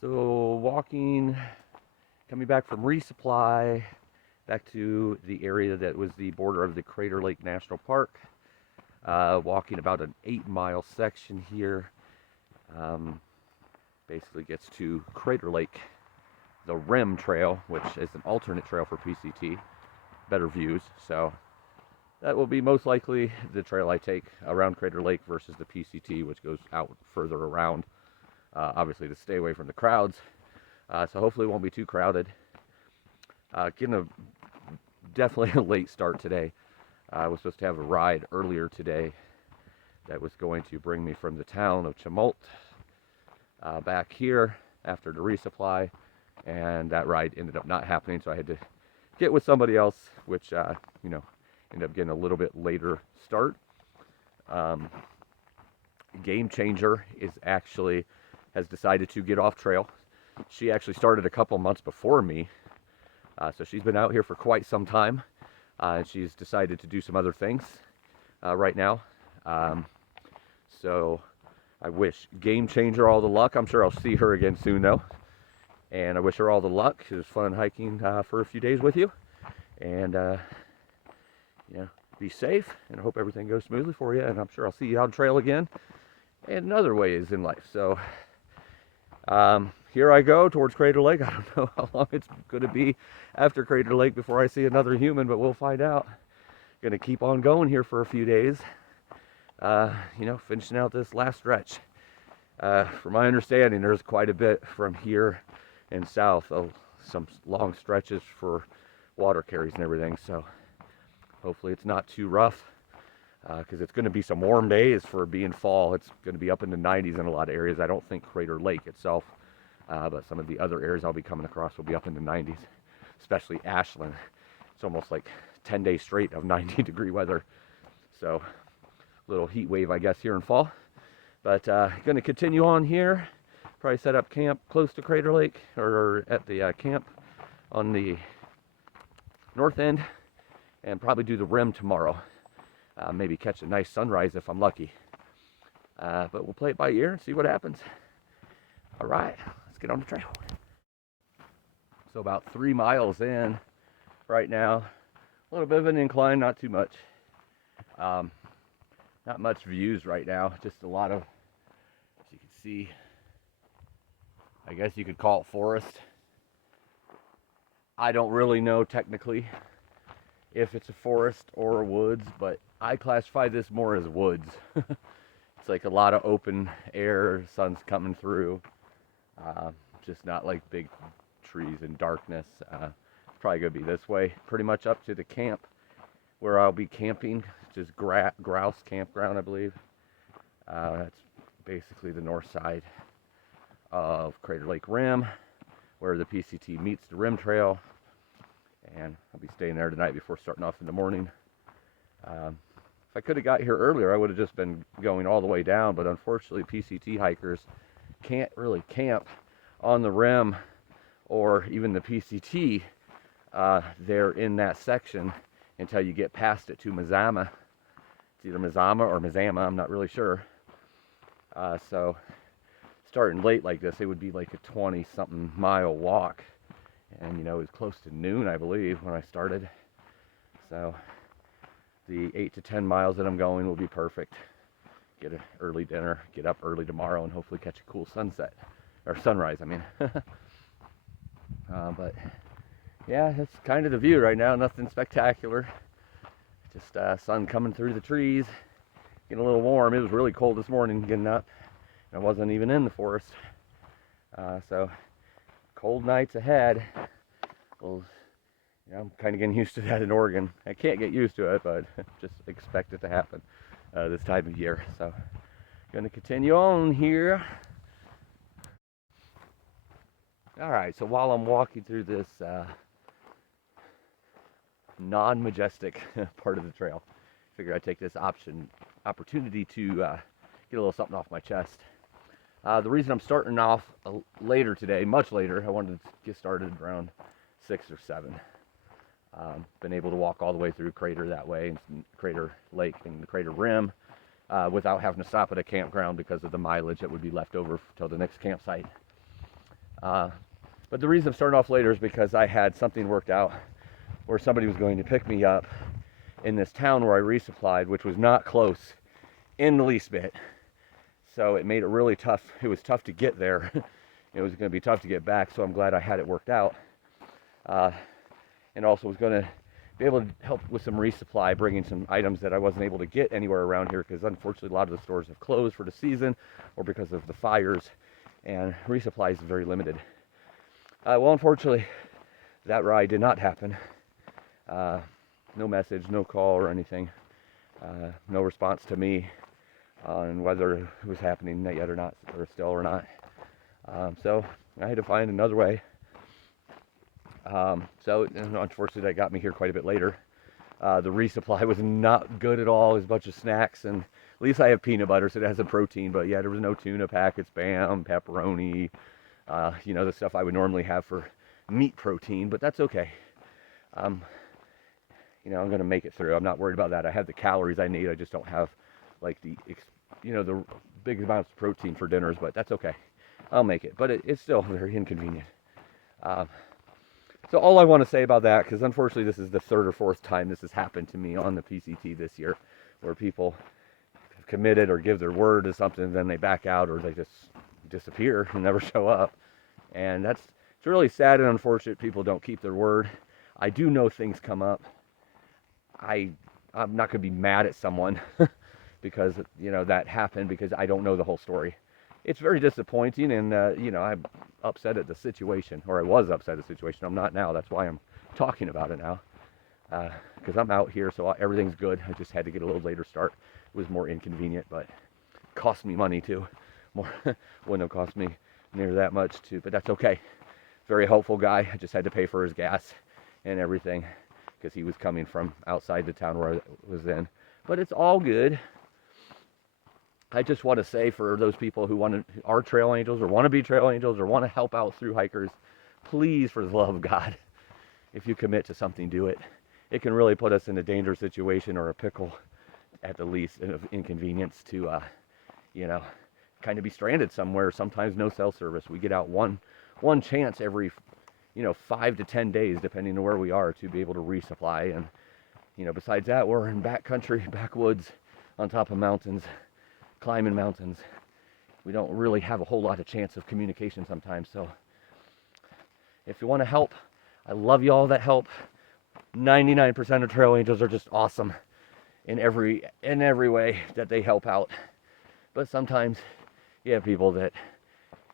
So walking, coming back from resupply, back to the area that was the border of the Crater Lake National Park. Walking about an 8-mile section here. Basically gets to Crater Lake, the Rim Trail, which is an alternate trail for PCT. Better views, so that will be most likely the trail I take around Crater Lake versus the PCT, which goes out further around. Obviously to stay away from the crowds. So hopefully it won't be too crowded. Getting definitely a late start today. I was supposed to have a ride earlier today that was going to bring me from the town of Chemult back here after the resupply, and that ride ended up not happening, so I had to get with somebody else, which ended up getting a little bit later start. Game Changer has decided to get off trail. She actually started a couple months before me, so she's been out here for quite some time, and she's decided to do some other things right now. So I wish Game Changer all the luck. I'm sure I'll see her again soon though, and I wish her all the luck. It was fun hiking for a few days with you, and be safe, and I hope everything goes smoothly for you, and I'm sure I'll see you on trail again and in other ways in life. So here I go towards Crater Lake. I don't know how long it's going to be after Crater Lake before I see another human, but we'll find out. Going to keep on going here for a few days, finishing out this last stretch. From my understanding, there's quite a bit from here and south of some long stretches for water carries and everything, so hopefully it's not too rough, because it's going to be some warm days for being fall. It's going to be up in the 90s in a lot of areas. I don't think Crater Lake itself, but some of the other areas I'll be coming across will be up in the 90s, especially Ashland. It's almost like 10 days straight of 90-degree weather. So little heat wave, I guess, here in fall. But going to continue on here. Probably set up camp close to Crater Lake, or at the camp on the north end, and probably do the rim tomorrow. Maybe catch a nice sunrise if I'm lucky. But we'll play it by ear and see what happens. All right, let's get on the trail. So about 3 miles in right now. A little bit of an incline, not too much. Not much views right now, just a lot of, as you can see, I guess you could call it forest. I don't really know technically if it's a forest or woods, but I classify this more as woods. It's like a lot of open air, sun's coming through, just not like big trees and darkness. It's probably gonna be this way, pretty much up to the camp where I'll be camping, which is Grouse campground, I believe. That's basically the north side of Crater Lake Rim, where the PCT meets the Rim Trail, and I'll be staying there tonight before starting off in the morning. If I could have got here earlier, I would have just been going all the way down, but unfortunately PCT hikers can't really camp on the Rim or even the PCT there in that section until you get past it to Mazama. It's either Mazama or Mazama, I'm not really sure. So starting late like this, it would be like a 20-something mile walk. And it was close to noon, I believe, when I started. So the 8 to 10 miles that I'm going will be perfect. Get an early dinner, get up early tomorrow, and hopefully catch a cool sunset. Or sunrise, I mean. But yeah, that's kind of the view right now. Nothing spectacular. Just sun coming through the trees. Getting a little warm. It was really cold this morning getting up. I wasn't even in the forest. So cold nights ahead. Well, I'm kind of getting used to that in Oregon. I can't get used to it, but just expect it to happen this time of year. So going to continue on here. All right, so while I'm walking through this non-majestic part of the trail, I figured I'd take this opportunity to get a little something off my chest. The reason I'm starting off later today, much later, I wanted to get started around 6 or 7. Been able to walk all the way through Crater that way, and Crater Lake and the Crater Rim, without having to stop at a campground because of the mileage that would be left over till the next campsite. But the reason I'm starting off later is because I had something worked out where somebody was going to pick me up in this town where I resupplied, which was not close in the least bit. So it made it really tough. It was tough to get there. It was going to be tough to get back, so I'm glad I had it worked out. And also was going to be able to help with some resupply, bringing some items that I wasn't able to get anywhere around here because unfortunately a lot of the stores have closed for the season or because of the fires, and resupply is very limited. Well, unfortunately, that ride did not happen. No message, no call or anything. No response to me on whether it was happening yet or not, or still or not. So I had to find another way. So unfortunately that got me here quite a bit later. The resupply was not good at all. It was a bunch of snacks, and at least I have peanut butter, so it has a protein, but yeah, there was no tuna packets, Spam, pepperoni, the stuff I would normally have for meat protein, but that's okay. I'm going to make it through. I'm not worried about that. I have the calories I need. I just don't have like the big amounts of protein for dinners, but that's okay. I'll make it, but it's still very inconvenient. So all I want to say about that, because unfortunately this is the third or fourth time this has happened to me on the PCT this year, where people have committed or give their word to something, then they back out or they just disappear and never show up. And it's really sad and unfortunate people don't keep their word. I do know things come up. I'm not going to be mad at someone because that happened, because I don't know the whole story. It's very disappointing, and I'm upset at the situation, or I was upset at the situation. I'm not now. That's why I'm talking about it now, because I'm out here, so everything's good. I just had to get a little later start. It was more inconvenient, but cost me money too. More wouldn't have cost me near that much too, but that's okay. Very helpful guy. I just had to pay for his gas and everything because he was coming from outside the town where I was in. But it's all good. I just want to say, for those people who are trail angels or want to be trail angels or want to help out through hikers, please, for the love of God, if you commit to something, do it. It can really put us in a dangerous situation or a pickle, at the least, of inconvenience to, kind of be stranded somewhere. Sometimes no cell service. We get out one chance every, 5 to 10 days, depending on where we are, to be able to resupply. And, besides that, we're in backcountry, backwoods, on top of mountains, climbing mountains. We don't really have a whole lot of chance of communication sometimes. So if you want to help, I love you all that help. 99% of trail angels are just awesome in every way that they help out. But sometimes you have people that,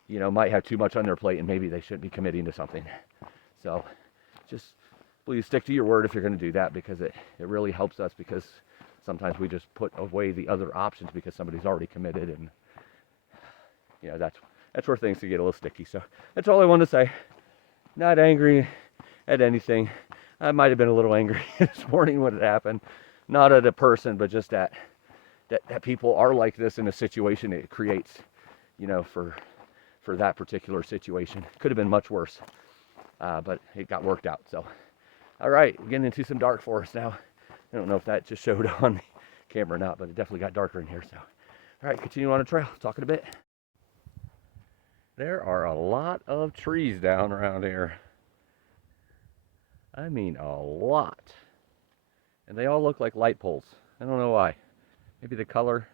might have too much on their plate and maybe they shouldn't be committing to something. So just please stick to your word if you're going to do that, because it really helps us, because sometimes we just put away the other options because somebody's already committed, and that's where things can get a little sticky. So that's all I wanted to say. Not angry at anything. I might have been a little angry this morning when it happened. Not at a person, but just that people are like this in a situation it creates, for that particular situation. Could have been much worse, but it got worked out. So, all right, we're getting into some dark forest now. I don't know if that just showed on the camera or not, but it definitely got darker in here. So, all right, continue on the trail. Talk in a bit. There are a lot of trees down around here. I mean, a lot. And they all look like light poles. I don't know why. Maybe the color,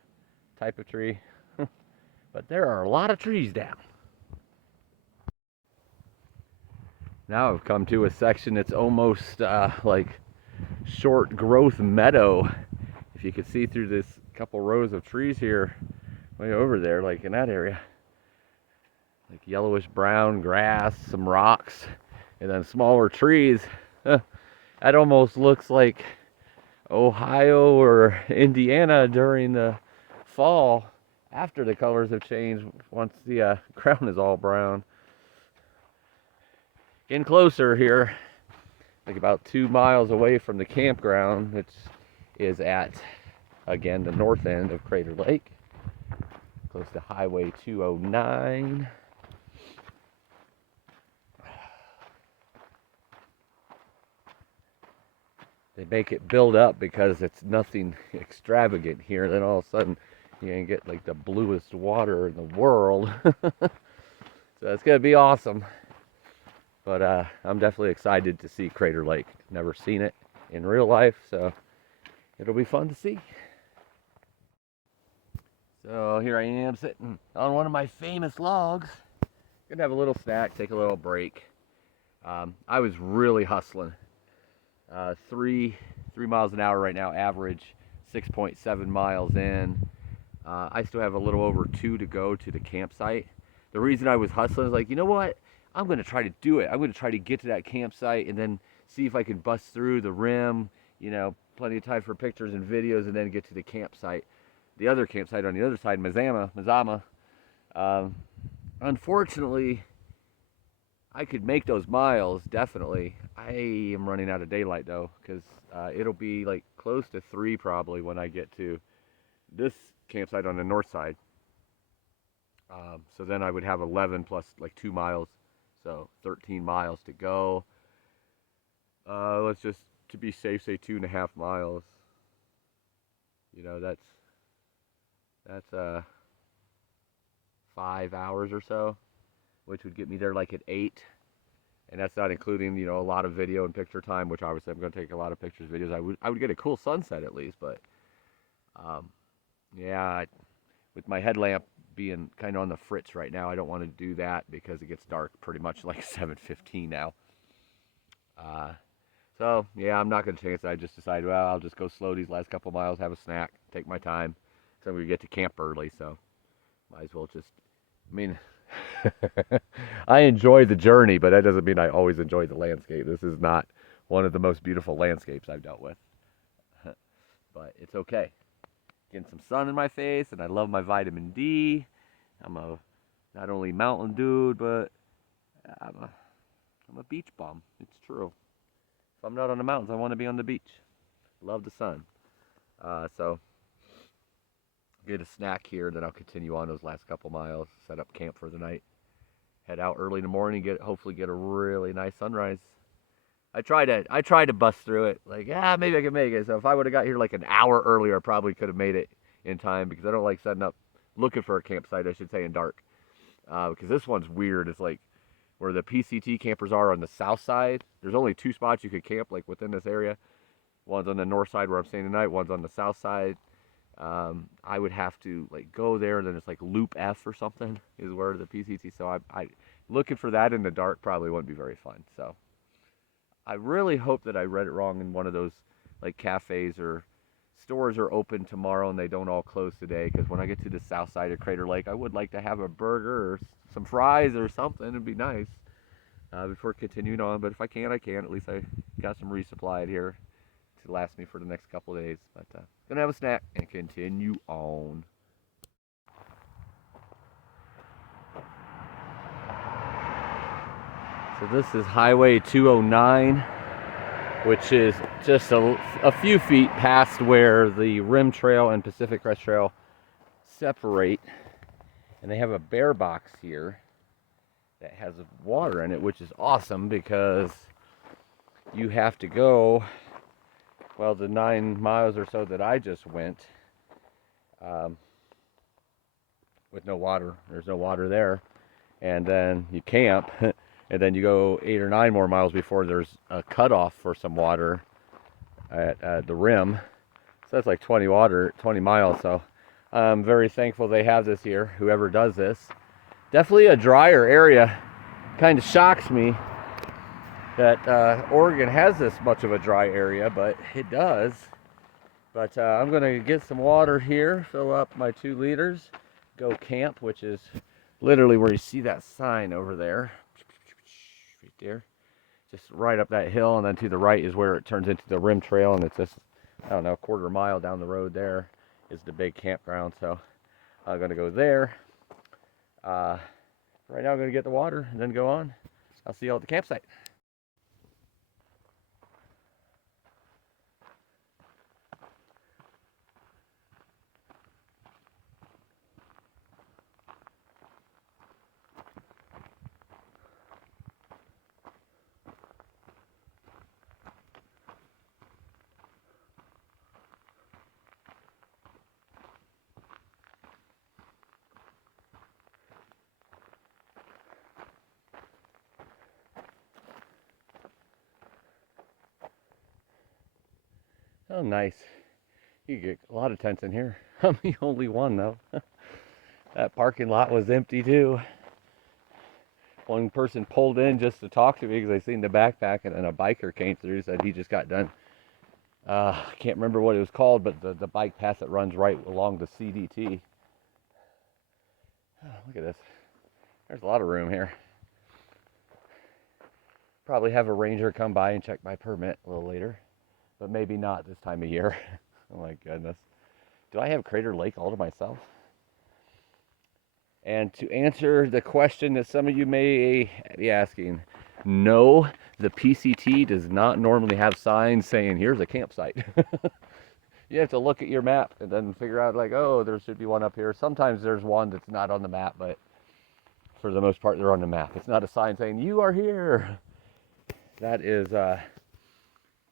type of tree. But there are a lot of trees down. Now I've come to a section that's almost like short growth meadow. If you could see through this couple rows of trees here, way over there, like in that area, like yellowish brown grass, some rocks, and then smaller trees. That almost looks like Ohio or Indiana during the fall, after the colors have changed, once the ground is all brown. Getting closer here, like about 2 miles away from the campground, which is at, again, the north end of Crater Lake, close to Highway 209. They make it build up because it's nothing extravagant here. Then all of a sudden, you can get like the bluest water in the world. So it's gonna be awesome. But I'm definitely excited to see Crater Lake. Never seen it in real life, so it'll be fun to see. So here I am sitting on one of my famous logs. Gonna have a little snack, take a little break. I was really hustling. 3 miles an hour right now, average 6.7 miles in. I still have a little over 2 to go to the campsite. The reason I was hustling is like, you know what? I'm going to try to do it. I'm going to try to get to that campsite and then see if I can bust through the rim, you know, plenty of time for pictures and videos, and then get to the campsite. The other campsite on the other side, Mazama. Unfortunately, I could make those miles, definitely. I am running out of daylight, though, because it'll be like close to 3 probably when I get to this campsite on the north side. So then I would have 11 plus like 2 miles, so 13 miles to go. Let's just, to be safe, say 2.5 miles. You know, that's 5 hours or so, which would get me there like at 8. And that's not including, you know, a lot of video and picture time, which obviously I'm going to take a lot of pictures, videos. I would get a cool sunset at least, but yeah, with my headlamp being kind of on the fritz right now, I don't want to do that because it gets dark pretty much like 7:15 now. So yeah, I'm not going to chance it. I just decided, well, I'll just go slow these last couple miles, have a snack, take my time. So we get to camp early, so might as well just, I mean, I enjoy the journey, but that doesn't mean I always enjoy the landscape. This is not one of the most beautiful landscapes I've dealt with, but it's okay. Getting some sun in my face, and I love my vitamin D. I'm a not only mountain dude, but I'm a beach bum. It's true. If I'm not on the mountains, I want to be on the beach. Love the sun. So get a snack here, then I'll continue on those last couple miles, set up camp for the night, head out early in the morning, hopefully get a really nice sunrise. I tried to bust through it, like, maybe I can make it. So if I would have got here like an hour earlier, I probably could have made it in time, because I don't like looking for a campsite, I should say, in dark. Because this one's weird. It's like where the PCT campers are on the south side. There's only 2 spots you could camp like within this area. One's on the north side where I'm staying tonight. One's on the south side. I would have to like go there, and then it's like Loop F or something is where the PCT. So I looking for that in the dark probably wouldn't be very fun. So I really hope that I read it wrong and one of those like cafes or stores are open tomorrow and they don't all close today, because when I get to the south side of Crater Lake, I would like to have a burger or some fries or something. It'd be nice before continuing on. But if I can, I can. At least I got some resupplied here to last me for the next couple of days. But gonna have a snack and continue on. So this is Highway 209, which is just a few feet past where the Rim Trail and Pacific Crest Trail separate. And they have a bear box here that has water in it, which is awesome, because you have to go, well, the 9 miles or so that I just went with no water. There's no water there. And then you camp. And then you go 8 or 9 more miles before there's a cutoff for some water at the rim. So that's like 20 miles. So I'm very thankful they have this here, whoever does this. Definitely a drier area. Kind of shocks me that Oregon has this much of a dry area, but it does. But I'm going to get some water here, fill up my 2 liters, go camp, which is literally where you see that sign over there. Right there, just right up that hill, and then to the right is where it turns into the Rim Trail, and it's just, I don't know, a quarter mile down the road there is the big campground. So I'm gonna go there. Right now I'm gonna get the water and then go on. I'll see you all at the campsite. Oh, nice. You get a lot of tents in here. I'm the only one, though. That parking lot was empty, too. One person pulled in just to talk to me because I seen the backpack, and then a biker came through, said he just got done. I can't remember what it was called, but the bike path that runs right along the CDT. Oh, look at this. There's a lot of room here. Probably have a ranger come by and check my permit a little later, but maybe not this time of year. Oh my goodness. Do I have Crater Lake all to myself? And to answer the question that some of you may be asking, no, the PCT does not normally have signs saying, here's a campsite. You have to look at your map and then figure out, like, oh, there should be one up here. Sometimes there's one that's not on the map, but for the most part, they're on the map. It's not a sign saying, you are here. That is,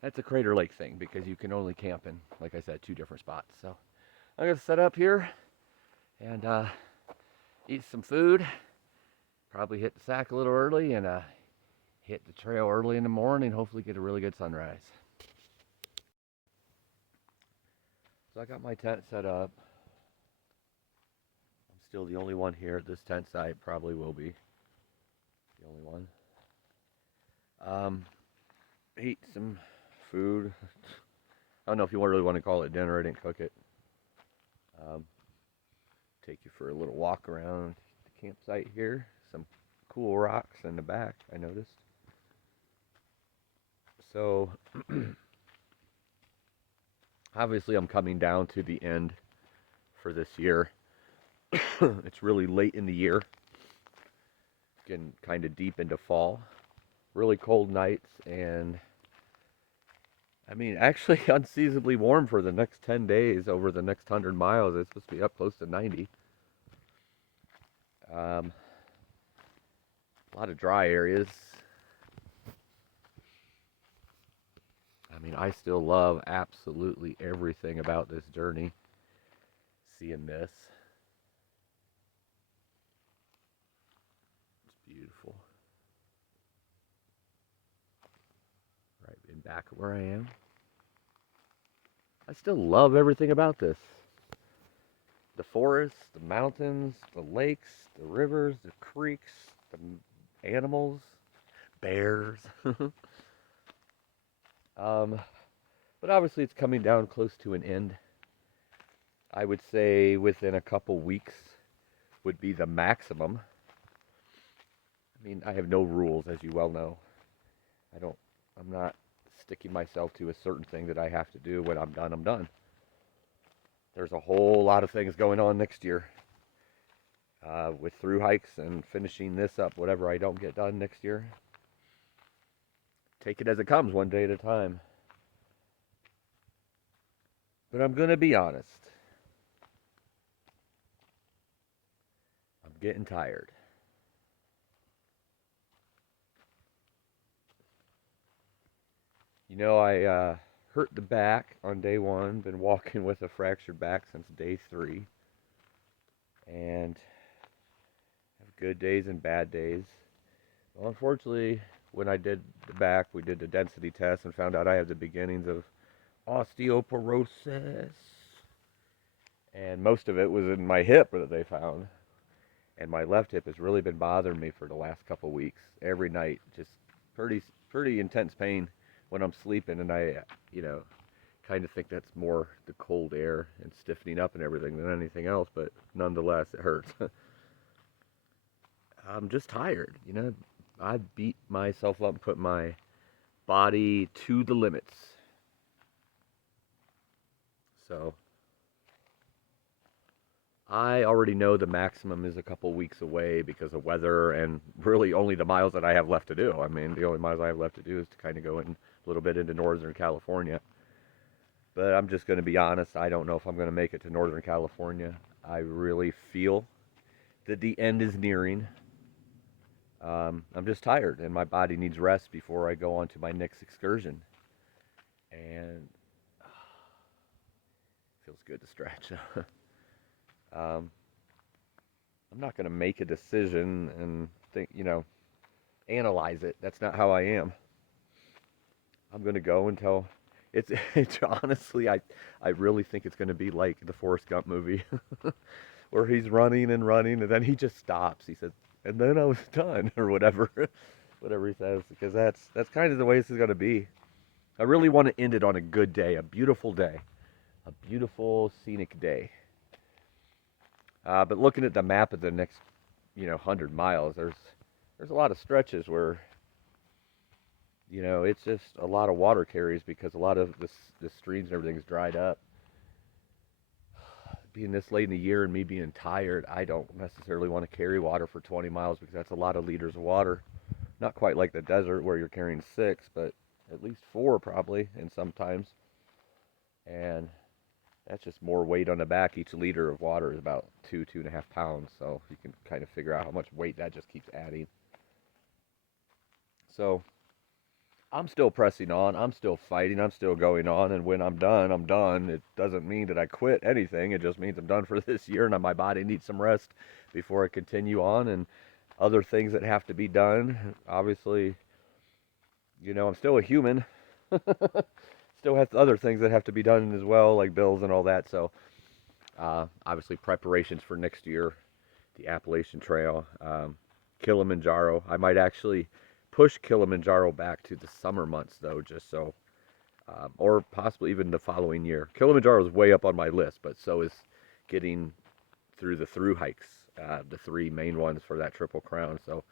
that's a Crater Lake thing, because you can only camp in, like I said, 2 different spots. So I'm going to set up here and eat some food, probably hit the sack a little early, and hit the trail early in the morning, hopefully get a really good sunrise. So I got my tent set up. I'm still the only one here at this tent site, probably will be the only one. Ate some food. I don't know if you really want to call it dinner, I didn't cook it. Take you for a little walk around the campsite here. Some cool rocks in the back, I noticed. So, obviously I'm coming down to the end for this year. It's really late in the year. Getting kind of deep into fall. Really cold nights, and I mean, actually unseasonably warm for the next 10 days. Over the next 100 miles, it's supposed to be up close to 90. A lot of dry areas. I mean, I still love absolutely everything about this journey. Seeing this. It's beautiful. Right in back of where I am. I still love everything about this. The forests, the mountains, the lakes, the rivers, the creeks, the animals, bears. But obviously it's coming down close to an end. I would say within a couple weeks would be the maximum. I mean, I have no rules, as you well know. I'm not sticking myself to a certain thing that I have to do. When I'm done, I'm done. There's a whole lot of things going on next year. With Thru-Hikes and finishing this up, whatever I don't get done next year. Take it as it comes, one day at a time. But I'm going to be honest. I'm getting tired. You know, I hurt the back on day 1. Been walking with a fractured back since day 3. And have good days and bad days. Well, unfortunately, when I did the back, we did the density test and found out I have the beginnings of osteoporosis. And most of it was in my hip that they found. And my left hip has really been bothering me for the last couple weeks. Every night, just pretty intense pain when I'm sleeping. And I, kind of think that's more the cold air and stiffening up and everything than anything else. But nonetheless, it hurts. I'm just tired, I beat myself up and put my body to the limits. So I already know the maximum is a couple weeks away because of weather and really only the miles that I have left to do. I mean, the only miles I have left to do is to kind of go in a little bit into Northern California. But I'm just going to be honest, I don't know if I'm going to make it to Northern California. I really feel that the end is nearing. I'm just tired, and my body needs rest before I go on to my next excursion. And feels good to stretch. I'm not going to make a decision and think, analyze it. That's not how I am. I'm going to go until it's honestly, I really think it's going to be like the Forrest Gump movie, where he's running and running, and then he just stops. He said, and then I was done, or whatever, whatever he says, because that's kind of the way this is going to be. I really want to end it on a good day, a beautiful day, a beautiful scenic day. But looking at the map of the next, 100 miles, there's a lot of stretches where, it's just a lot of water carries because a lot of the streams and everything's dried up. Being this late in the year and me being tired, I don't necessarily want to carry water for 20 miles because that's a lot of liters of water. Not quite like the desert where you're carrying 6, but at least 4 probably, and sometimes. And that's just more weight on the back. Each liter of water is about 2.5 pounds, so you can kind of figure out how much weight that just keeps adding. So I'm still pressing on. I'm still fighting. I'm still going on. And when I'm done, I'm done. It doesn't mean that I quit anything. It just means I'm done for this year and my body needs some rest before I continue on. And other things that have to be done. Obviously, I'm still a human. Still has other things that have to be done as well, like bills and all that. So, obviously, preparations for next year, the Appalachian Trail, Kilimanjaro. I might actually push Kilimanjaro back to the summer months, though, just so, or possibly even the following year. Kilimanjaro is way up on my list, but so is getting through the Thru-Hikes, the 3 main ones for that Triple Crown. So,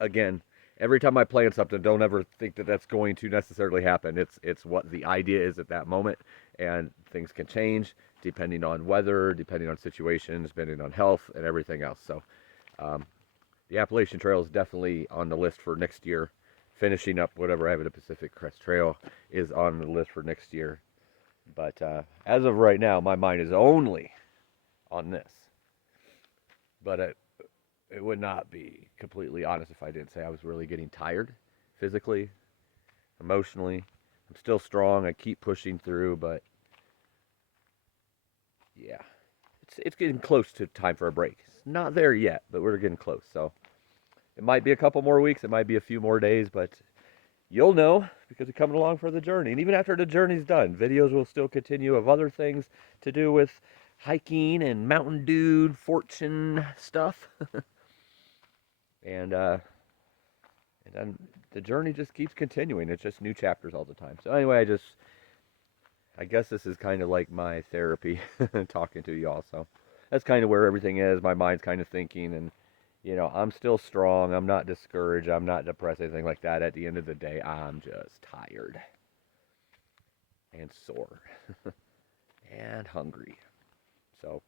again, every time I plan something, don't ever think that that's going to necessarily happen. It's what the idea is at that moment, and things can change depending on weather, depending on situations, depending on health, and everything else. So, the Appalachian Trail is definitely on the list for next year. Finishing up whatever I have at the Pacific Crest Trail is on the list for next year. But as of right now, my mind is only on this. But it would not be completely honest if I didn't say I was really getting tired physically, emotionally. I'm still strong. I keep pushing through, but yeah, it's getting close to time for a break. It's not there yet, but we're getting close. So it might be a couple more weeks. It might be a few more days, but you'll know because you're coming along for the journey. And even after the journey's done, videos will still continue of other things to do with hiking and Mountain Dew, fortune stuff. And then the journey just keeps continuing. It's just new chapters all the time. So anyway, I guess this is kind of like my therapy, talking to y'all. So that's kind of where everything is. My mind's kind of thinking, and I'm still strong. I'm not discouraged. I'm not depressed, anything like that. At the end of the day, I'm just tired and sore and hungry. So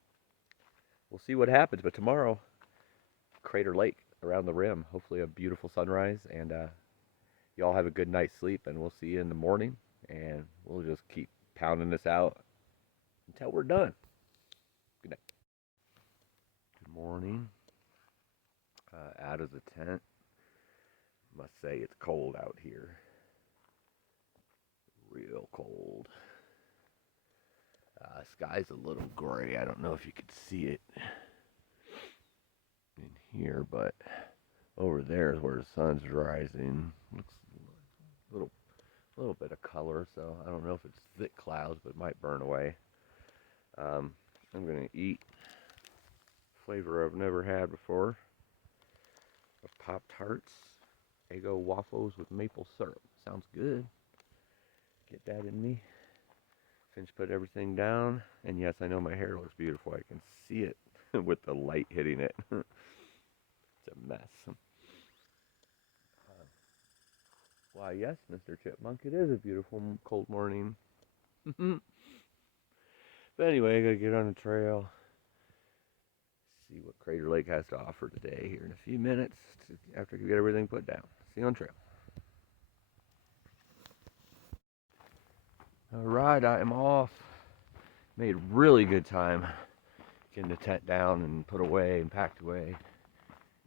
we'll see what happens. But tomorrow, Crater Lake around the rim. Hopefully a beautiful sunrise, and y'all have a good night's sleep, and we'll see you in the morning, and we'll just keep pounding this out until we're done. Good night. Good morning. Out of the tent. Must say it's cold out here. Real cold. Sky's a little gray. I don't know if you could see it in here, but over there is where the sun's rising. Looks a little bit of color, so I don't know if it's thick clouds, but it might burn away. I'm gonna eat flavor I've never had before. Pop-Tarts, Eggo waffles with maple syrup. Sounds good. Get that in me. Finish put everything down, and yes, I know my hair looks beautiful. I can see it with the light hitting it. It's a mess. Why, yes, Mr. Chipmunk, it is a beautiful cold morning. But anyway, I gotta get on the trail. See what Crater Lake has to offer today here in a few minutes after we get everything put down. See you on trail. Alright, I am off. Made really good time getting the tent down and put away and packed away.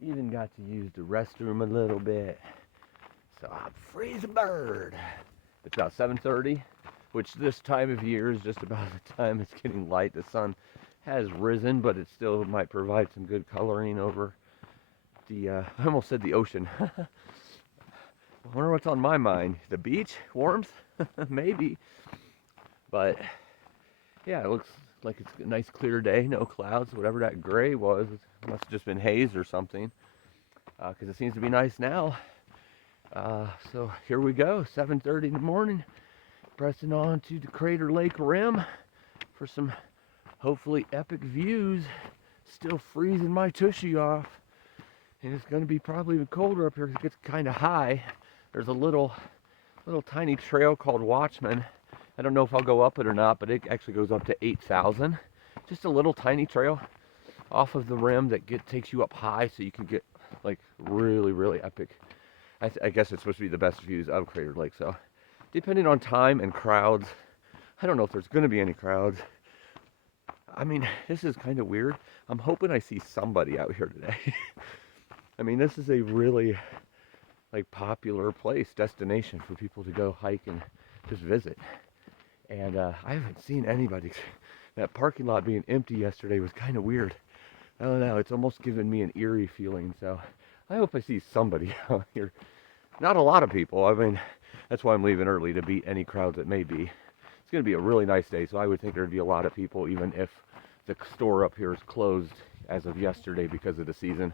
Even got to use the restroom a little bit. So I'm free as a bird. It's about 7:30, which this time of year is just about the time it's getting light. The sun has risen, but it still might provide some good coloring over the, I almost said the ocean. I wonder what's on my mind. The beach? Warmth? Maybe. But yeah, it looks like it's a nice clear day, no clouds. Whatever that gray was, it must have just been haze or something, because it seems to be nice now. So here we go, 7:30 in the morning, pressing on to the Crater Lake rim for some hopefully epic views. Still freezing my tushy off, and it's going to be probably even colder up here because it gets kind of high. There's a little tiny trail called Watchman. I don't know if I'll go up it or not, but it actually goes up to 8,000. Just a little tiny trail off of the rim that takes you up high, so you can get like really epic. I guess it's supposed to be the best views of Crater Lake. So depending on time and crowds, I don't know if there's going to be any crowds. I mean, this is kind of weird. I'm hoping I see somebody out here today. I mean, this is a really like popular place, destination for people to go hike and just visit. And I haven't seen anybody. That parking lot being empty yesterday was kind of weird. I don't know, it's almost given me an eerie feeling. So I hope I see somebody out here. Not a lot of people. I mean, that's why I'm leaving early, to beat any crowds that may be. It's going to be a really nice day, so I would think there'd be a lot of people, even if the store up here is closed as of yesterday because of the season.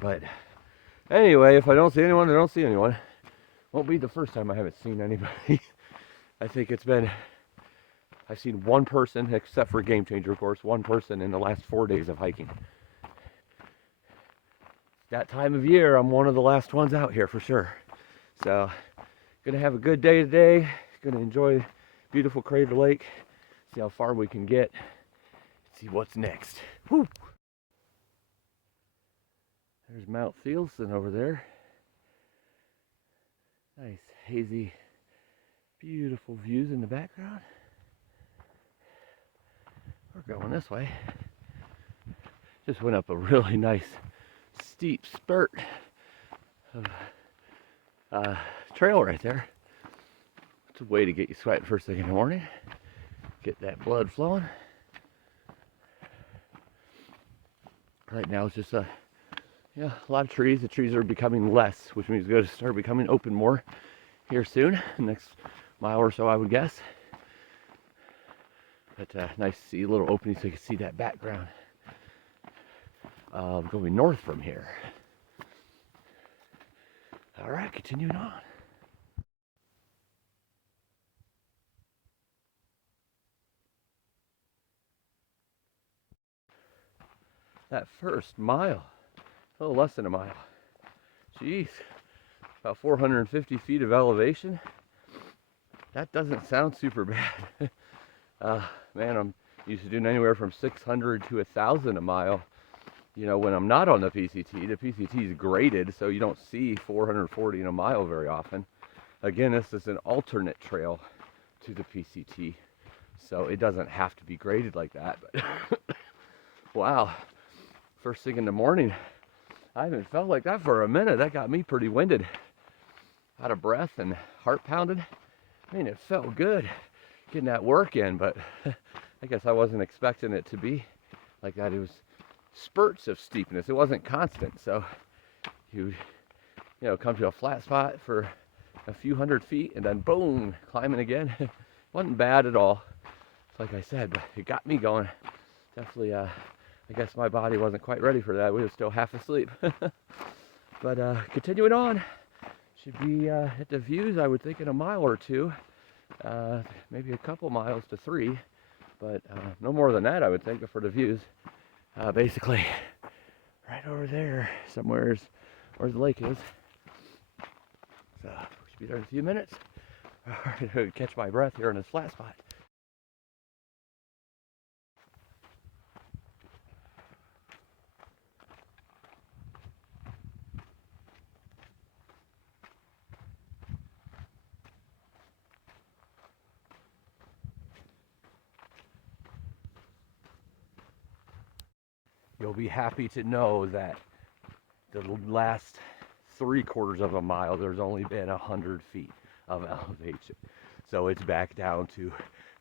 But anyway, if I don't see anyone, I don't see anyone. Won't be the first time I haven't seen anybody. I think I've seen one person, except for Game Changer, of course, one person in the last 4 days of hiking. That time of year, I'm one of the last ones out here for sure. So, gonna have a good day today. Gonna enjoy beautiful Crater Lake. See how far we can get. See what's next. Woo! There's Mount Thielsen over there. Nice, hazy, beautiful views in the background. We're going this way. Just went up a really nice steep spurt of trail right there. It's a way to get you sweating first thing in the morning. Get that blood flowing. Right now it's just a lot of trees. The trees are becoming less, which means it's going to start becoming open more here soon. The next mile or so, I would guess. But nice to see a little opening so you can see that background. Going north from here. All right, continuing on. That first mile, a little less than a mile. Jeez, about 450 feet of elevation. That doesn't sound super bad. Man, I'm used to doing anywhere from 600 to 1,000 a mile. You know, when I'm not on the PCT is graded, so you don't see 440 in a mile very often. Again, this is an alternate trail to the PCT, so it doesn't have to be graded like that. But wow, first thing in the morning, I haven't felt like that for a minute. That got me pretty winded, out of breath and heart pounded. I mean, it felt good getting that work in, but I guess I wasn't expecting it to be like that. It was spurts of steepness. It wasn't constant, so you come to a flat spot for a few hundred feet and then boom, climbing again. It wasn't bad at all, like I said, but it got me going. Definitely, I guess my body wasn't quite ready for that. We were still half asleep. But continuing on, should be at the views, I would think, in a mile or two, maybe a couple miles to 3, but no more than that, I would think, for the views. Basically, right over there, somewhere's where the lake is. So, we should be there in a few minutes. To catch my breath here in this flat spot. You'll be happy to know that the last 3/4 of a mile, there's only been 100 feet of elevation. So it's back down to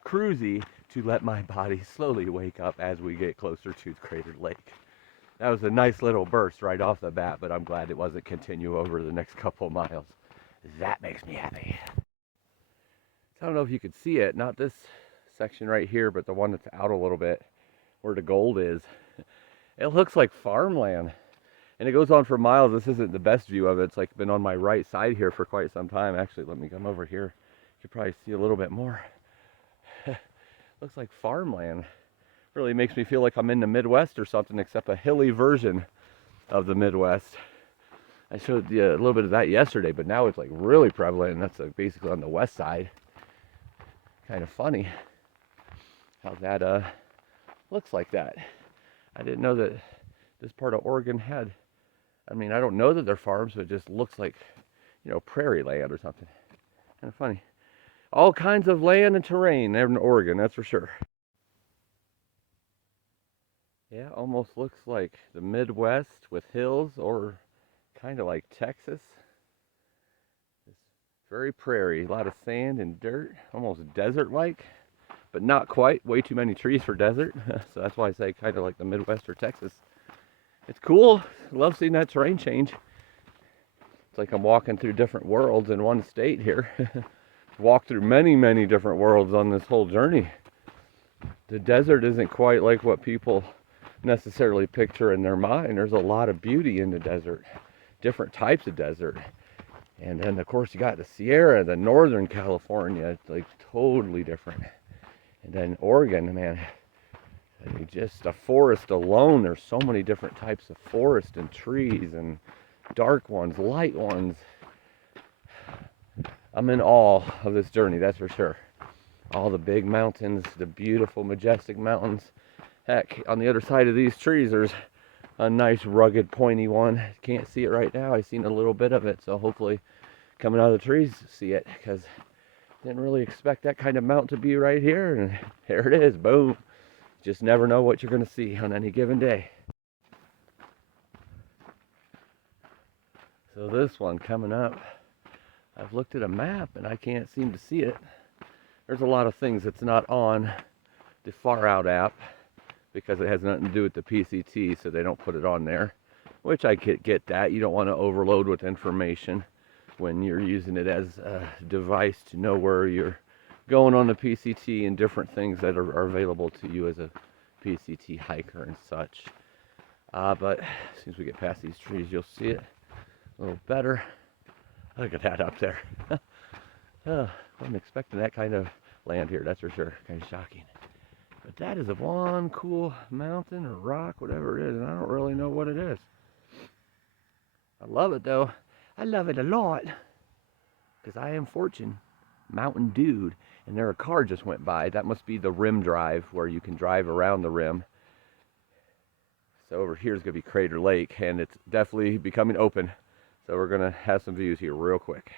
cruisy to let my body slowly wake up as we get closer to Crater Lake. That was a nice little burst right off the bat, but I'm glad it wasn't continue over the next couple miles. That makes me happy. I don't know if you could see it, not this section right here, but the one that's out a little bit where the gold is. It looks like farmland, and it goes on for miles. This isn't the best view of it. It's like been on my right side here for quite some time. Actually, let me come over here. You could probably see a little bit more. Looks like farmland. Really makes me feel like I'm in the Midwest or something, except a hilly version of the Midwest. I showed you a little bit of that yesterday, but now it's like really prevalent, and that's like basically on the west side. Kind of funny how that looks like that. I didn't know that this part of Oregon had, I mean, I don't know that they're farms, but it just looks like, you know, prairie land or something. Kind of funny. All kinds of land and terrain there in Oregon, that's for sure. Yeah, almost looks like the Midwest with hills, or kind of like Texas. It's very prairie, a lot of sand and dirt, almost desert-like, but not quite. Way too many trees for desert, so that's why I say kind of like the Midwest or Texas. It's cool. Love seeing that terrain change. It's like I'm walking through different worlds in one state here. Walked through many, many different worlds on this whole journey. The desert isn't quite like what people necessarily picture in their mind. There's a lot of beauty in the desert, different types of desert. And then of course you got the Sierra, the Northern California. It's like totally different. And then Oregon, man, just a forest alone, there's so many different types of forest and trees, and dark ones, light ones. I'm in awe of this journey, that's for sure. All the big mountains, the beautiful, majestic mountains. Heck, on the other side of these trees, there's a nice, rugged, pointy one. Can't see it right now. I've seen a little bit of it, so hopefully coming out of the trees, see it, because didn't really expect that kind of mountain to be right here, and here it is, boom. Just never know what you're going to see on any given day. So this one coming up, I've looked at a map and I can't seem to see it. There's a lot of things that's not on the Far Out app because it has nothing to do with the PCT, so they don't put it on there, which I get that. You don't want to overload with information when you're using it as a device to know where you're going on the PCT and different things that are available to you as a PCT hiker and such. But as soon as we get past these trees, you'll see it a little better. Look at that up there. Wasn't expecting that kind of land here, that's for sure. Kind of shocking. But that is a one cool mountain or rock, whatever it is, and I don't really know what it is. I love it though. I love it a lot because I am Fortune Mountain Dude, and there a car just went by. That must be the rim drive where you can drive around the rim. So over here is going to be Crater Lake, and it's definitely becoming open. So we're going to have some views here real quick.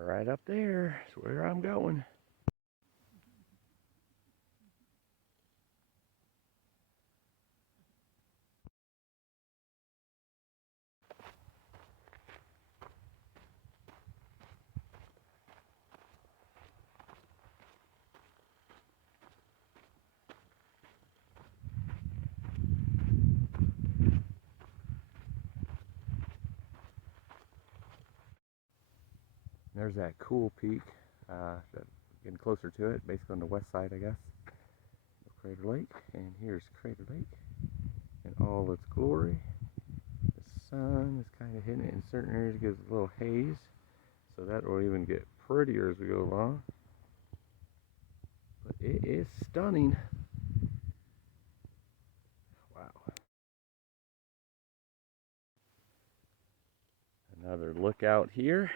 Right up there is where I'm going. There's that cool peak, getting closer to it, basically on the west side, I guess, of Crater Lake. And here's Crater Lake in all its glory. The sun is kind of hitting it in certain areas, it gives a little haze, so that will even get prettier as we go along. But it is stunning. Wow. Another look out here.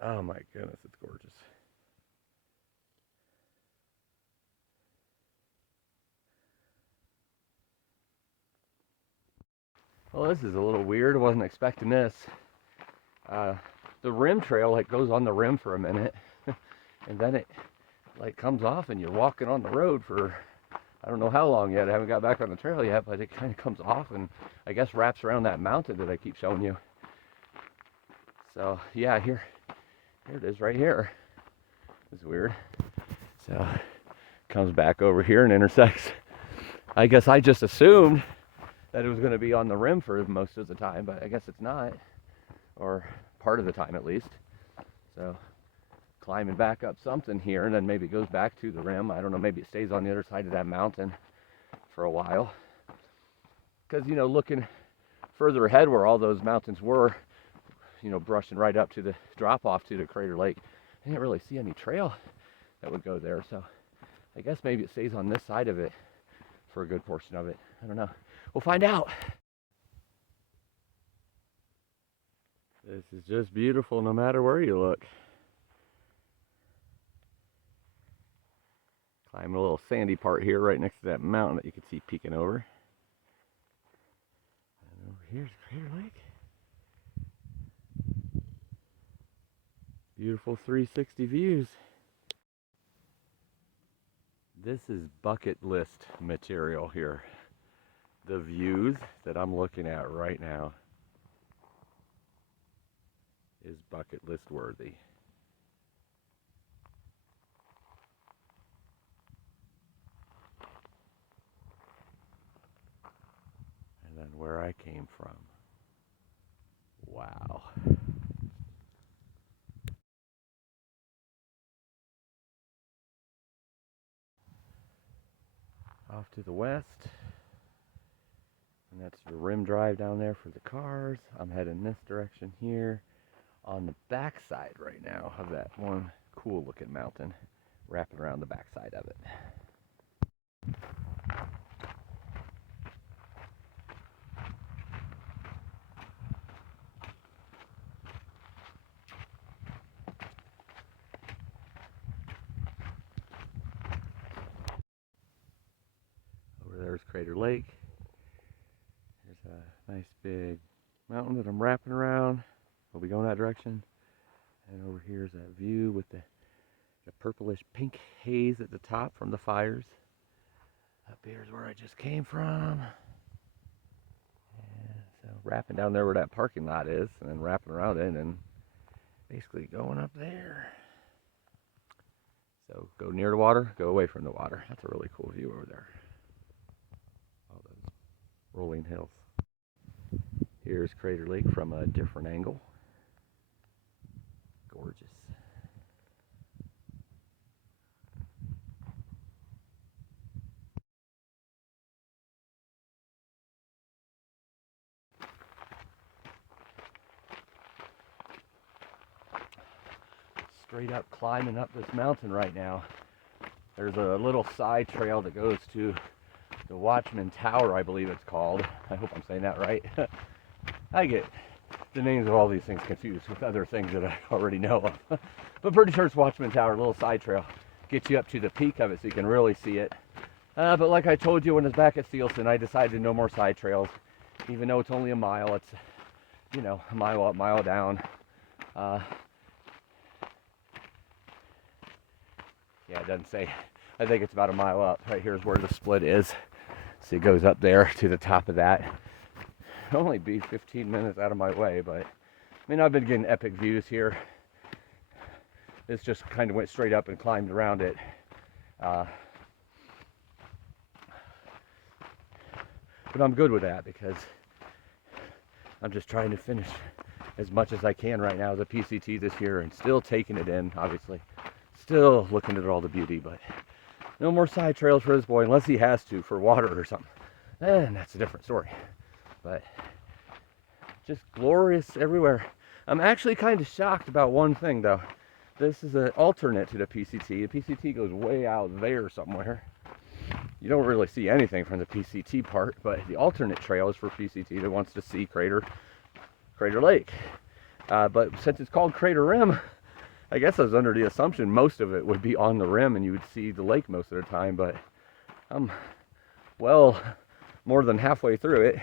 Oh my goodness, it's gorgeous. Well, this is a little weird. I wasn't expecting this. The rim trail like goes on the rim for a minute, and then it like comes off, and you're walking on the road for I don't know how long yet. I haven't got back on the trail yet, but it kind of comes off and I guess wraps around that mountain that I keep showing you. So yeah, here it is right here. It's weird. So comes back over here and intersects. I guess I just assumed that it was going to be on the rim for most of the time, but I guess it's not, or part of the time at least. So climbing back up something here, and then maybe it goes back to the rim. I don't know, maybe it stays on the other side of that mountain for a while. Because, you know, looking further ahead where all those mountains were, you know, brushing right up to the drop off to the Crater Lake, I didn't really see any trail that would go there. So I guess maybe it stays on this side of it for a good portion of it. I don't know. We'll find out. This is just beautiful no matter where you look. Climb a little sandy part here right next to that mountain that you can see peeking over. And over here's Crater Lake. Beautiful 360 views. This is bucket list material here. The views that I'm looking at right now is bucket list worthy. And then where I came from. Wow. Off to the west, and that's the rim drive down there for the cars. I'm heading this direction here on the back side right now of that one cool looking mountain, wrapping around the back side of it. There's Crater Lake. There's a nice big mountain that I'm wrapping around. We'll be going that direction. And over here's that view with the purplish pink haze at the top from the fires. Up here's where I just came from. And so wrapping down there where that parking lot is, and then wrapping around it and basically going up there. So go near the water, go away from the water. That's a really cool view over there. Rolling hills. Here's Crater Lake from a different angle. Gorgeous. Straight up climbing up this mountain right now. There's a little side trail that goes to the Watchman Tower, I believe it's called. I hope I'm saying that right. I get the names of all these things confused with other things that I already know of. But pretty sure it's Watchman Tower, a little side trail. Gets you up to the peak of it so you can really see it. But like I told you when I was back at Sealson, I decided no more side trails. Even though it's only a mile, it's, you know, a mile up, mile down. Yeah, it doesn't say. I think it's about a mile up. Right here's where the split is. So it goes up there to the top of that. It'll only be 15 minutes out of my way, but I mean, I've been getting epic views here. This just kind of went straight up and climbed around it. But I'm good with that because I'm just trying to finish as much as I can right now as a PCT this year and still taking it in, obviously. Still looking at all the beauty, but no more side trails for this boy unless he has to for water or something. And that's a different story. But just glorious everywhere. I'm actually kind of shocked about one thing though. This is an alternate to the PCT. The PCT goes way out there somewhere. You don't really see anything from the PCT part, but the alternate trail is for PCT that wants to see Crater Lake. But since it's called Crater Rim, I guess I was under the assumption most of it would be on the rim and you would see the lake most of the time, but I'm well more than halfway through it,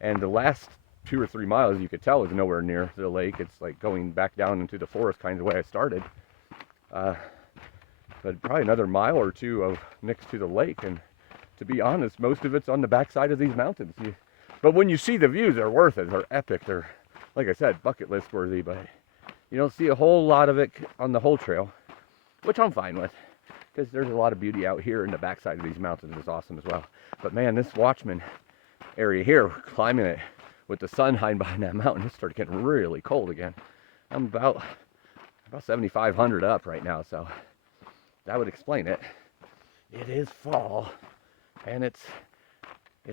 and the last 2 or 3 miles you could tell is nowhere near the lake. It's like going back down into the forest kind of the way I started. But probably another mile or two of next to the lake, and to be honest, most of it's on the backside of these mountains. But when you see the views, they're worth it. They're epic. They're, like I said, bucket list worthy, but you don't see a whole lot of it on the whole trail, which I'm fine with, because there's a lot of beauty out here in the backside of these mountains. Is awesome as well. But man, this Watchman area here, climbing it with the sun hiding behind that mountain, it started getting really cold again. I'm about 7,500 up right now, so that would explain it. It is fall, and it's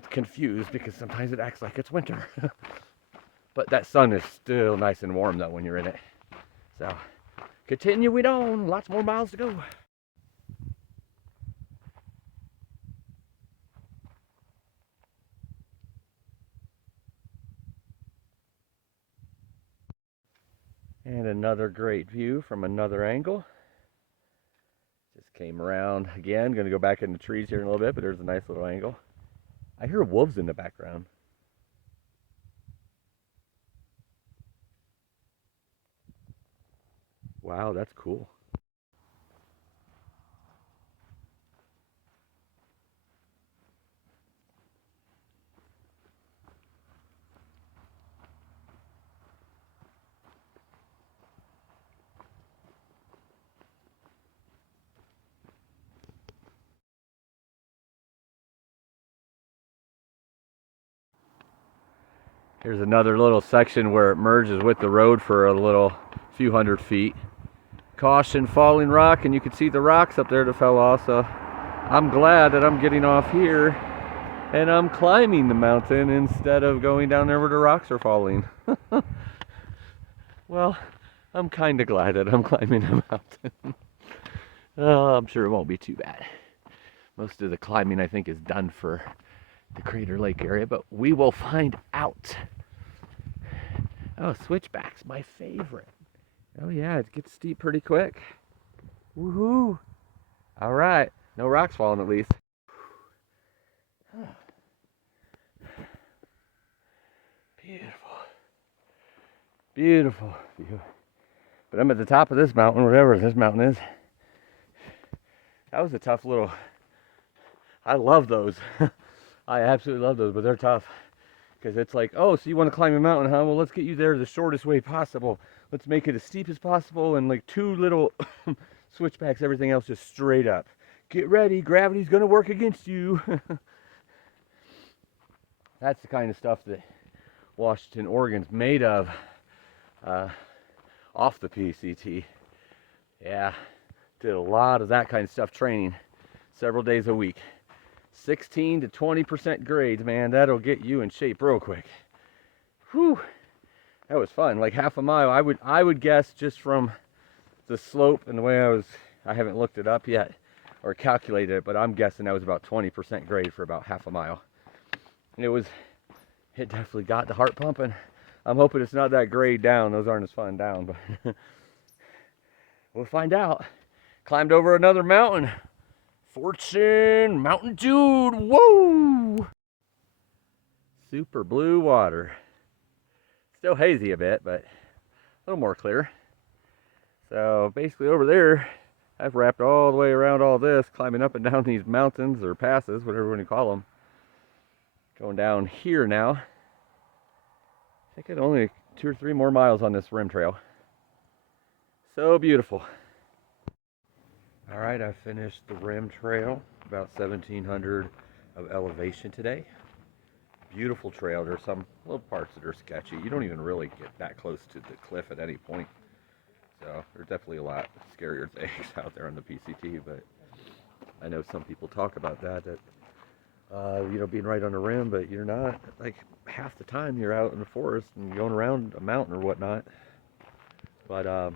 confused because sometimes it acts like it's winter. But that sun is still nice and warm though when you're in it. So continuing on, lots more miles to go. And another great view from another angle. Just came around again, gonna go back in the trees here in a little bit, but there's a nice little angle. I hear wolves in the background. Wow, that's cool. Here's another little section where it merges with the road for a little few hundred feet. Caution, falling rock, and you can see the rocks up there that fell off, so I'm glad that I'm getting off here and I'm climbing the mountain instead of going down there where the rocks are falling. Well, I'm kind of glad that I'm climbing the mountain. Oh, I'm sure it won't be too bad. Most of the climbing, I think, is done for the Crater Lake area, but we will find out. Oh, switchback's my favorite. Oh yeah, it gets steep pretty quick. Woohoo! All right, no rocks falling at least. Beautiful, beautiful view. But I'm at the top of this mountain, whatever this mountain is. That was a tough little. I love those. I absolutely love those, but they're tough. Because it's like, oh, so you want to climb a mountain, huh? Well, let's get you there the shortest way possible. Let's make it as steep as possible, and like 2 little switchbacks, everything else just straight up. Get ready, gravity's going to work against you. That's the kind of stuff that Washington, Oregon's made of off the PCT. Yeah, did a lot of that kind of stuff training several days a week. 16 to 20% grades, man, that'll get you in shape real quick. Whew, that was fun. Like half a mile, I would guess, just from the slope and the way I haven't looked it up yet or calculated it, but I'm guessing that was about 20% grade for about half a mile. It definitely got the heart pumping. I'm hoping it's not that grade down. Those aren't as fun down, but we'll find out. Climbed over another mountain. Fortune, Mountaitude, whoa! Super blue water. Still hazy a bit, but a little more clear. So basically over there, I've wrapped all the way around all this, climbing up and down these mountains or passes, whatever you call them. Going down here now. I think it's only 2 or 3 more miles on this rim trail. So beautiful. All right, I finished the rim trail, about 1,700 of elevation today. Beautiful trail. There's some little parts that are sketchy. You don't even really get that close to the cliff at any point. So there's definitely a lot scarier things out there on the PCT, but I know some people talk about that being right on the rim, but you're not. Like half the time you're out in the forest and going around a mountain or whatnot. But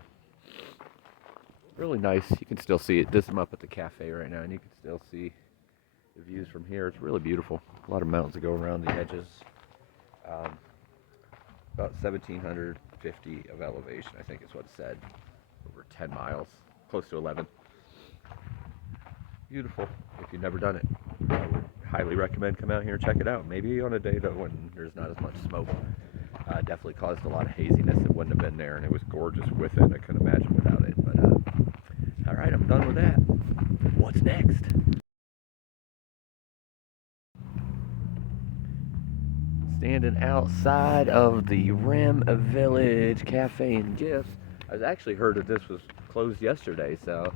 really nice. You can still see it. I'm up at the cafe right now, and you can still see the views from here. It's really beautiful. A lot of mountains that go around the edges. About 1,750 of elevation, I think is what it said. Over 10 miles, close to 11. Beautiful. If you've never done it, I would highly recommend come out here and check it out. Maybe on a day though when there's not as much smoke. Definitely caused a lot of haziness that wouldn't have been there, and it was gorgeous with it. I couldn't imagine without it. But all right, I'm done with that. What's next? Standing outside of the Rim Village Cafe and Gifts. I actually heard that this was closed yesterday, so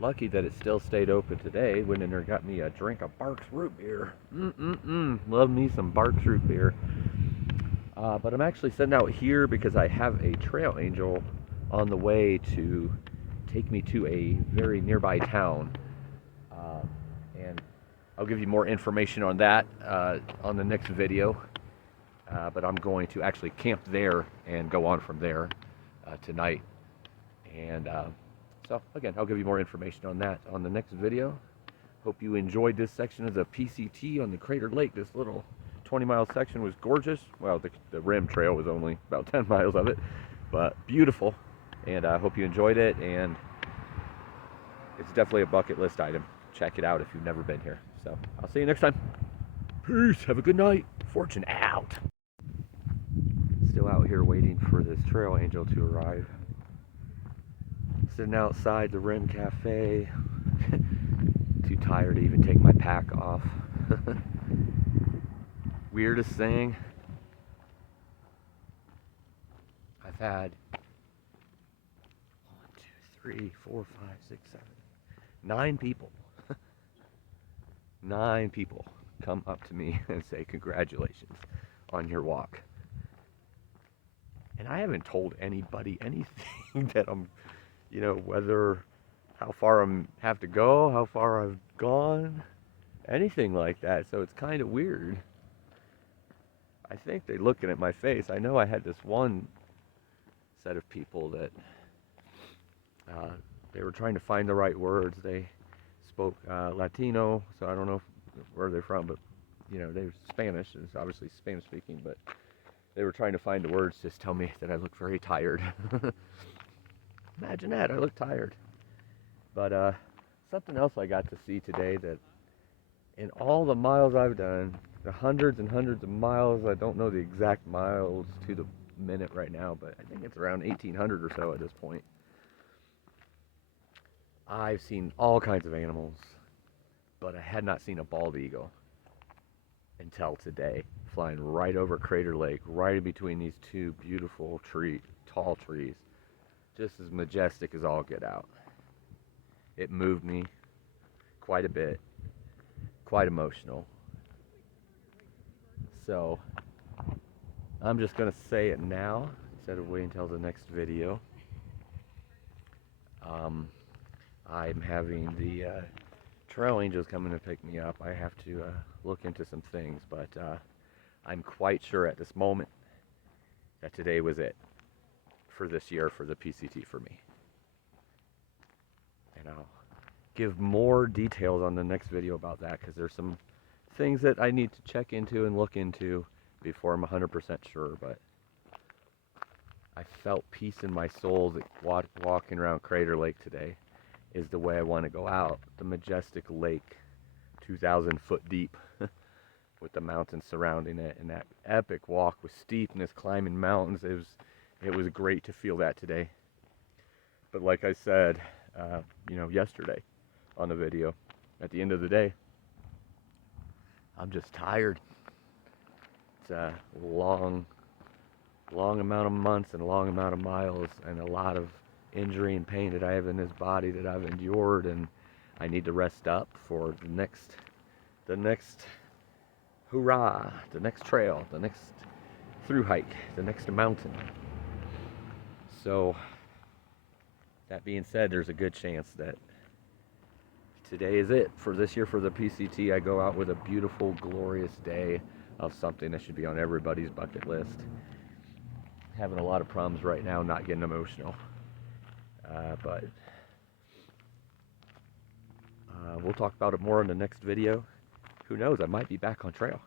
lucky that it still stayed open today. Went in there and got me a drink of Barks root beer. Love me some Barks root beer. But I'm actually sitting out here because I have a trail angel on the way to take me to a very nearby town. And I'll give you more information on that on the next video. But I'm going to actually camp there and go on from there tonight. And so again, I'll give you more information on that on the next video. Hope you enjoyed this section of the PCT on the Crater Lake. This little 20-mile section was gorgeous. Well, the rim trail was only about 10 miles of it, but beautiful. And I hope you enjoyed it. And it's definitely a bucket list item. Check it out if you've never been here. So I'll see you next time. Peace. Have a good night. Fortune out. Still out here waiting for this trail angel to arrive. Sitting outside the Rim Cafe. Too tired to even take my pack off. Weirdest thing. I've had 9 people. 9 people come up to me and say congratulations on your walk. And I haven't told anybody anything that I'm, how far I have to go, how far I've gone, anything like that. So it's kind of weird. I think they're looking at my face. I know I had this one set of people that they were trying to find the right words. They spoke Latino, so I don't know where they're from, but they're Spanish, and it's obviously Spanish speaking, but they were trying to find the words to tell me that I look very tired. Imagine that, I look tired. But something else I got to see today, that in all the miles I've done, the hundreds and hundreds of miles, I don't know the exact miles to the minute right now, but I think it's around 1,800 or so at this point. I've seen all kinds of animals, but I had not seen a bald eagle until today, flying right over Crater Lake, right in between these two beautiful tall trees, just as majestic as all get out. It moved me quite a bit, quite emotional. So I'm just going to say it now instead of waiting until the next video. I'm having the trail angels coming to pick me up. I have to look into some things, but I'm quite sure at this moment that today was it for this year for the PCT for me. And I'll give more details on the next video about that, because there's some things that I need to check into and look into before I'm 100% sure. But I felt peace in my soul that walking around Crater Lake today is the way I want to go out. The majestic lake, 2,000 foot deep, with the mountains surrounding it, and that epic walk with steepness, climbing mountains. It was great to feel that today. But like I said, yesterday on the video, at the end of the day, I'm just tired. It's a long amount of months and a long amount of miles, and a lot of injury and pain that I have in this body that I've endured, and I need to rest up for the next hurrah, the next trail, the next Thru-Hike, the next mountain. So that being said, there's a good chance that today is it for this year for the PCT. I go out with a beautiful, glorious day of something that should be on everybody's bucket list. Having a lot of problems right now, not getting emotional. But we'll talk about it more in the next video. Who knows, I might be back on trail.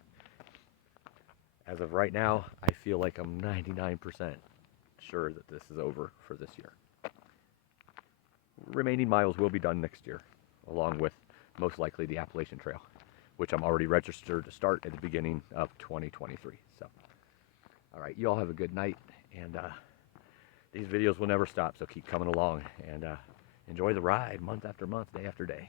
As of right now, I feel like I'm 99% sure that this is over for this year. Remaining miles will be done next year, along with most likely the Appalachian Trail, which I'm already registered to start at the beginning of 2023. So, all right, you all have a good night, and these videos will never stop, so keep coming along and enjoy the ride month after month, day after day.